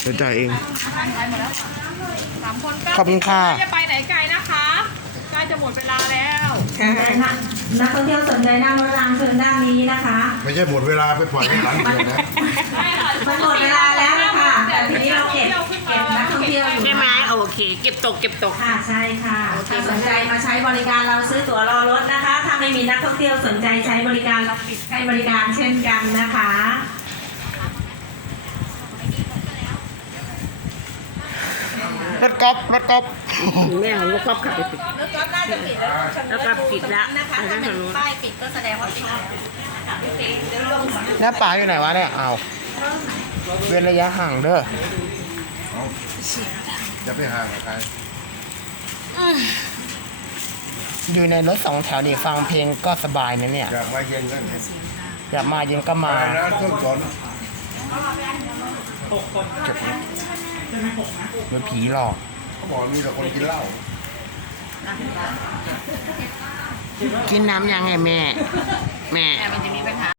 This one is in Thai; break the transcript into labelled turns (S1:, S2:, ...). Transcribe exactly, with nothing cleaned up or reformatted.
S1: จะจ่ายเอง
S2: สามคน
S1: ขอบคุณค่ะ
S2: จะไปไหนไกลนะคะใกล้จะหมดเวลาแล้ว
S3: นักท่องเที่ยวสนใจนั่งรถรางเชิญด้านนี้นะคะ
S4: ไม่ใช่หมดเวลาไปปล่อยให้หลังเดียวนะ
S3: มันหมดเวลาแล้วนะคะแต่ทีนี้เราเก็บเก็บนักท่องเที่ยวอยู่
S2: ใช่ไหมโอเคเก็บตกเก็บตก
S3: ค่ะใช่ค่ะถ้าสนใจมาใช้บริการเราซื้อตั๋วรอรถนะคะถ้าไม่มีนักท่องเที่ยวสนใจใช้บริการเราปิดให้บริการเช่นกันนะคะ
S1: รถก๊อฟรถก๊อฟ
S2: แม่ของลูกก๊อฟขับไปปิด
S3: รถก๊อฟน่าจะปิดแล้ว
S2: แล้วก็ปิดละ
S3: นะคะถ้าเป็นป้ายปิดก็แสดงว่าปิดเดี๋ยวลง
S1: หน้าป๋าอยู่ไหนวะเนี่ยเอาเว้นระยะห่างเด้อ
S4: จะไปห่างกับใคร
S1: อยู่ในรถสองแถวนี่ฟังเพลงก็สบายนะเนี่ย
S4: อยากมาเย็นกันเนี่ย
S1: อยากมาเย็นก็มา
S4: ไปนะเครื่องสน
S1: เก็บเดี๋ยวผีหลอก
S4: เขาบอกมีแต่คนกินเหล้า
S1: กินน้ำยังไงแม่ แม่
S2: มันจะมีปัญหา